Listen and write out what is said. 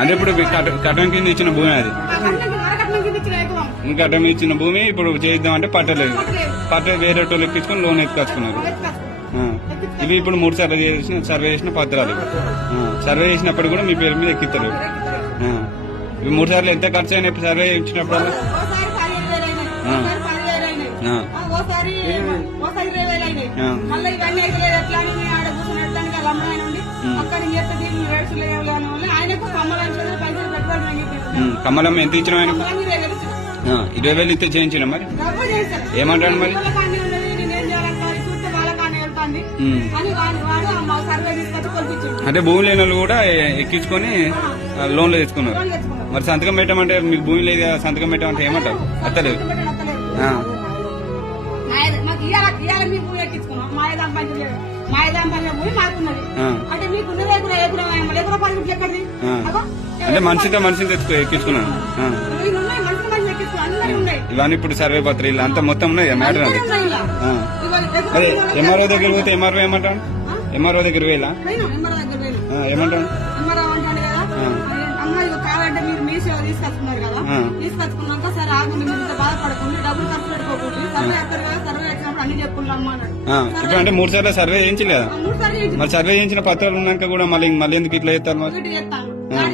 అంటే ఇప్పుడు కట్టం కింద ఇచ్చిన భూమి అది కట్టం ఇచ్చిన భూమి ఇప్పుడు చేద్దామంటే పట్టలేదు వేరే వాళ్ళు ఎక్కించుకొని లోన్ ఎక్కించుకున్నారు. ఇవి ఇప్పుడు 3 సార్లు సర్వే చేసిన పత్రాలు. సర్వే చేసినప్పుడు కూడా మీ పేరు మీద ఎక్కిస్తారు. ఇవి 3 సార్లు ఎంత ఖర్చు అయినా సర్వే ఇచ్చినప్పుడు కమలం ఎంత ఇచ్చిన ఆయన 20,000 ఇస్తే చేయించిన మరి ఏమంటాడు మరి? అంటే భూమి లేని వాళ్ళు కూడా ఎక్కించుకొని లోన్లు తెచ్చుకున్నారు. మరి సంతకం పెట్టమంటే మీకు భూమి లేదు సంతకం పెట్టమంటే ఏమంటారు? అత్తలేదు. అంటే మనిషిని ఎక్కించుకున్నాను. ఇవన్నీ ఇప్పుడు సర్వే పత్రాలు అంతా మొత్తం ఉన్నాయి మ్యాటర్. అది అదే ఎంఆర్ఓ దగ్గర పోతే ఎంఆర్ఓ ఏమంటాను? ఎంఆర్ఓ దగ్గర వేలా ఏమంటాను? కావాలంటే మీరు మీ సేవ తీసుకొచ్చుకున్నారు కదా, తీసుకొచ్చుకున్నాక సరే ఆగుండి మీరు ఇంత బాధపడకుండా డబ్బులు ఖర్చు పెట్టుకోకూడదు, సర్వే ఎక్కడ కదా సర్వే వచ్చినప్పుడు అన్ని చెప్పుకున్నాము అన్నాడు. ఇప్పుడు అంటే 3 సార్లు సర్వే చేయించలేదా? మరి సర్వే చేయించిన పత్రాలు ఉన్నాక కూడా మళ్ళీ ఎందుకు ఇట్లా చేస్తారు? మరి